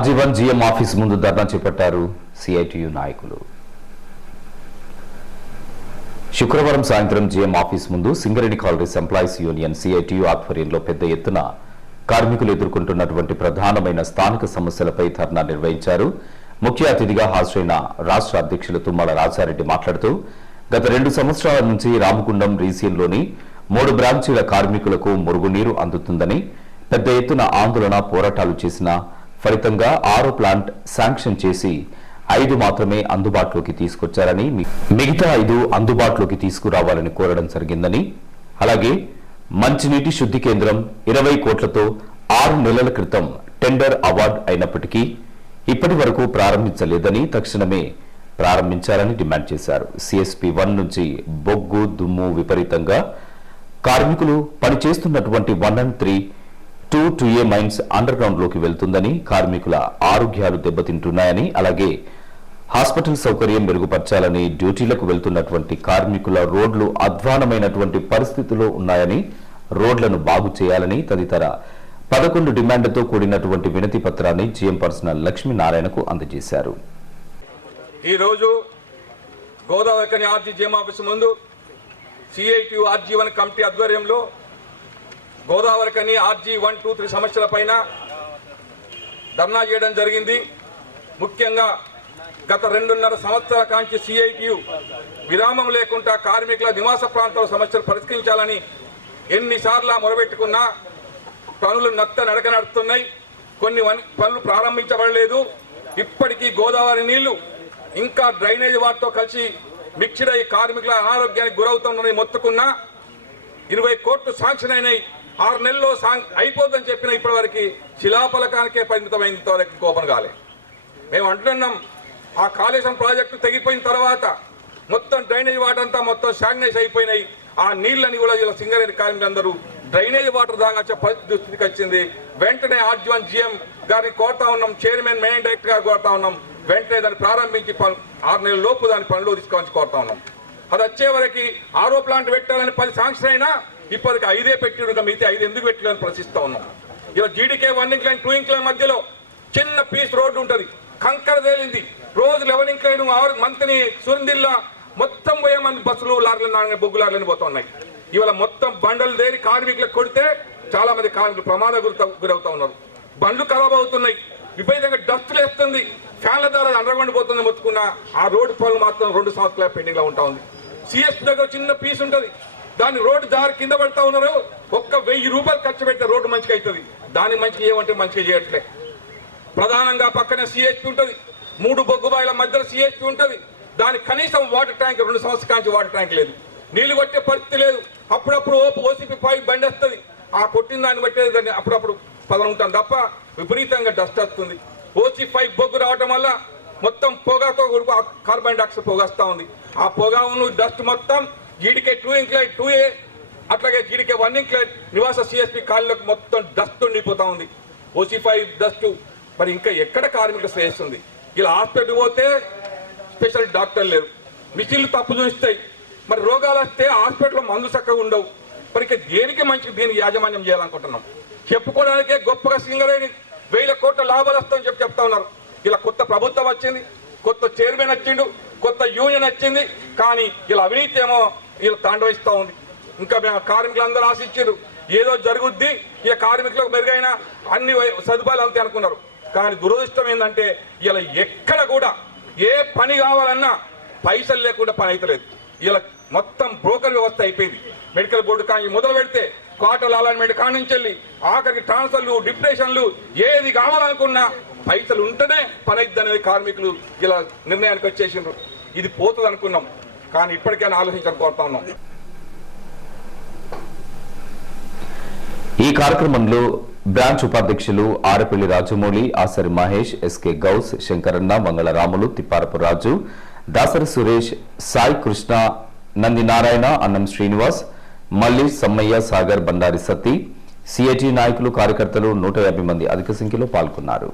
RG one GM office ముందు ధర్నా చేపట్టారు CITU నాయకులు. శుక్రవారం సాయంత్రం జీఎం ఆఫీస్ ముందు Singareni collieries employees union CITU ఆధ్వర్యంలో పెద్ద ఎత్తున కార్మికులు ఎదుర్కొంటున్నటువంటి ప్రధానమైన స్థానిక సమస్యలపై ధర్నా నిర్వహించారు. ముఖ్య అతిథిగా హాజరైన రాష్ట్ర అధ్యక్షులు తుమ్మల రాజారెడ్డి మాట్లాడుతూ గత రెండు సంవత్సరాల నుంచి రామగుండం రీజియన్లోని మూడు బ్రాంచీల కార్మికులకు మురుగునీరు అందుతుందని పెద్ద ఎత్తున ఆందోళన పోరాటాలు చేసినా ఫలితంగా ఆరో ప్లాంట్ శాంక్షన్ చేసి ఐదు మాత్రమే అందుబాటులోకి తీసుకొచ్చారని మిగతా ఐదు అందుబాటులోకి తీసుకురావాలని కోరడం జరిగిందని అలాగే మంచినీటి శుద్ధి కేంద్రం ఇరవై కోట్లతో ఆరు నెలల క్రితం టెండర్ అవార్డు అయినప్పటికీ ఇప్పటి వరకు ప్రారంభించలేదని తక్షణమే ప్రారంభించాలని డిమాండ్ చేశారు. సిఎస్పి వన్ నుంచి బొగ్గు దుమ్ము విపరీతంగా కార్మికులు పనిచేస్తున్నటువంటి one and three two two A mines under గ్రౌండ్లోకి వెళ్తుందని కార్మికుల ఆరోగ్యాలు దెబ్బతింటున్నాయని అలాగే హాస్పిటల్ సౌకర్యం మెరుగుపరచాలని డ్యూటీలకు వెళ్తున్నటువంటి కార్మికుల రోడ్లు అధ్వానమైనటువంటి పరిస్థితుల్లో ఉన్నాయని రోడ్లను బాగు చేయాలని తదితర పదకొండు డిమాండ్లతో కూడినటువంటి వినతి పత్రాన్ని జీఎం పర్సనల్ లక్ష్మీనారాయణకు అందజేశారు. ఈరోజు గోదావరి ఆర్జీ జీఎం ఆఫీస్ ముందు సిఐటి ఆర్జీవన్ కమిటీ ఆధ్వర్యంలో గోదావరి కని ఆర్జీ వన్ టూ త్రీ సమస్యల పైన ధర్నా చేయడం జరిగింది. ముఖ్యంగా గత రెండున్నర సంవత్సరాల కాంచి సిఐటియు విరామం లేకుండా కార్మికుల నివాస ప్రాంతాల సమస్యలు పరిష్కరించాలని ఎన్నిసార్లు మొరబెట్టుకున్నా పనులు నత్త నడక నడుస్తున్నాయి కొన్ని వన్- పనులు ప్రారంభించబడలేదు. ఇప్పటికీ గోదావరి నీళ్ళు ఇంకా డ్రైనేజ్ వాటితో కలిసి మిక్స్డ్ అయ్యి కార్మికుల అనారోగ్యానికి గురవుతుందని మొత్తుకున్నా ఇరవై కోట్లు శాంక్షన్ అయినాయి. ఆరు నెలల్లో సాంగ్ అయిపోద్దని చెప్పిన ఇప్పటివరకు శిలాఫలకానికే పరిమితమైంది వరకు కోపం కాలే. మేము అంటున్నాం ఆ కాళేశ్వరం ప్రాజెక్టు తెగిపోయిన తర్వాత మొత్తం డ్రైనేజ్ వాటర్ అంతా మొత్తం శాంగ్నైజ్ అయిపోయినాయి. ఆ నీళ్ళని కూడా ఇలా సింగరేణి కార్మికులందరూ డ్రైనేజ్ వాటర్ దాగొచ్చే పరిస్థితి దుస్థితికి వచ్చింది. వెంటనే ఆర్జీవన్ జిఎం గారిని కోరుతా ఉన్నాం చైర్మన్ మెయిన్ డైరెక్టర్ గారు కోరుతా ఉన్నాం. వెంటనే దాన్ని ప్రారంభించి పను ఆరు నెలల లోపు దాని పనిలో తీసుకోవాలని కోరుతా ఉన్నాం. అది వచ్చే వరకు ఆరో ప్లాంట్ పెట్టాలని పది సాంక్షన్ అయినా ఇప్పటికి ఐదే పెట్టి మిగతా ఐదు ఎందుకు పెట్టలేదని ప్రశ్నిస్తా ఉన్నాం. ఇలా GDK one incline two incline మధ్యలో చిన్న పీస్ రోడ్డు ఉంటుంది. కంకర తేలింది. రోజు లెవెన్ ఇంక్లైన్ ఆరు మంత్ని సురందిల్లా మొత్తం పోయే మంది బస్సులు లారీలు నాన్న బొగ్గు లార్లని పోతున్నాయి. ఇవాళ మొత్తం బండలు దేరి కార్మికులకు కొడితే చాలా మంది కార్మికులు ప్రమాద గురవుతా ఉన్నారు. బండ్లు ఖరాబ్ అవుతున్నాయి. విపరీతంగా డస్ట్ లేస్తుంది. ఫ్యాన్ల ద్వారా అండర్గ్రౌండ్ పోతుంది మొత్తుకున్న ఆ రోడ్డు పనులు మాత్రం రెండు సంవత్సరాల పెండింగ్లో ఉంటా ఉంది. సిఎస్ దగ్గర చిన్న పీస్ ఉంటుంది. దాని రోడ్డు దారి కింద పడతా ఉన్నారు. ఒక్క వెయ్యి రూపాయలు ఖర్చు పెడితే రోడ్డు మంచిగా అవుతుంది. దాన్ని మంచిగా ఏమంటే మంచిగా చేయట్లే. ప్రధానంగా పక్కన సిహెచ్పి ఉంటుంది. మూడు బొగ్గుబాయిల మధ్యలో సిహెచ్పి ఉంటుంది. దానికి కనీసం వాటర్ ట్యాంక్ రెండు సంవత్సరాల నుంచి వాటర్ ట్యాంక్ లేదు. నీళ్ళు కొట్టే పరిస్థితి లేదు. అప్పుడప్పుడు ఓపు ఓసిపి పైప్ బండి వస్తుంది. ఆ కొట్టిన దాన్ని బట్టే దాన్ని అప్పుడప్పుడు పదన ఉంటాం తప్ప విపరీతంగా డస్ట్ వస్తుంది. ఓసి పైప్ బొగ్గు రావటం వల్ల మొత్తం పొగతో కార్బన్ డైఆక్సైడ్ పొగ వస్తూ ఉంది. ఆ పొగ ఉన్న డస్ట్ మొత్తం జీడికే టూ ఇంక్లైడ్ టూ ఏ అట్లాగే జీడికే వన్ ఇంక్లైడ్ నివాస సిఎస్పి కాళ్ళకు మొత్తం డస్ట్ ఉండిపోతా ఉంది. ఓసిఫై డస్ట్ మరి ఇంకా ఎక్కడ కార్మిక శ్రేయస్సు ఇలా హాస్పిటల్ పోతే స్పెషల్ డాక్టర్ లేరు. మిషన్లు తప్పు చూస్తాయి మరి రోగాలు వస్తే హాస్పిటల్లో మందు చక్కగా ఉండవు. మరి ఇక దేనికి మంచి దీనికి యాజమాన్యం చేయాలనుకుంటున్నాం? చెప్పుకోవడానికే గొప్పగా సింగరేణి వేల కోట్ల లాభాలు వస్తాయని చెప్పి చెప్తా ఉన్నారు. ఇలా కొత్త ప్రభుత్వం వచ్చింది కొత్త చైర్మన్ వచ్చిండు కొత్త యూనియన్ వచ్చింది కానీ ఇలా అవినీతి ఏమో వీళ్ళు తాండవిస్తూ ఉంది. ఇంకా మేము కార్మికులందరూ ఆశించారు ఏదో జరుగుద్ది ఇక కార్మికులకు మెరుగైన అన్ని సదుపాయాలు అంతే అనుకున్నారు. కానీ దురదృష్టం ఏంటంటే ఇలా ఎక్కడ కూడా ఏ పని కావాలన్నా పైసలు లేకుండా పని అవుతలేదు ఇలా మొత్తం బ్రోకర్ వ్యవస్థ అయిపోయింది. మెడికల్ బోర్డు కానీ మొదలు పెడితే క్వార్టర్ అలాట్మెంట్ కాడ నుంచి వెళ్ళి ఆఖరికి ట్రాన్స్ఫర్లు డిప్రెషన్లు ఏది కావాలనుకున్నా పైసలు ఉంటేనే పని అయిద్ది అనేది కార్మికులు ఇలా నిర్ణయానికి వచ్చేసిండ్రు. ఇది పోతుంది అనుకున్నాం కానీ ఇప్పటికైనా ఆలోచించాలని కోరుతా ఉన్నాం. ఈ కార్యక్రమంలో బ్రాంచ్ ఉపాధ్యక్షులు Arapalli Rajamouli Asari Mahesh S K Gous Shankaranna Mangalaramulu Thipparapu Raju Dasari Suresh Sai Krishna Nandi Narayana Annam Srinivas Malli Sammaiah Sagar Bandari Satti CIT నాయకులు కార్యకర్తలు నూట మంది అధిక సంఖ్యలో పాల్గొన్నారు.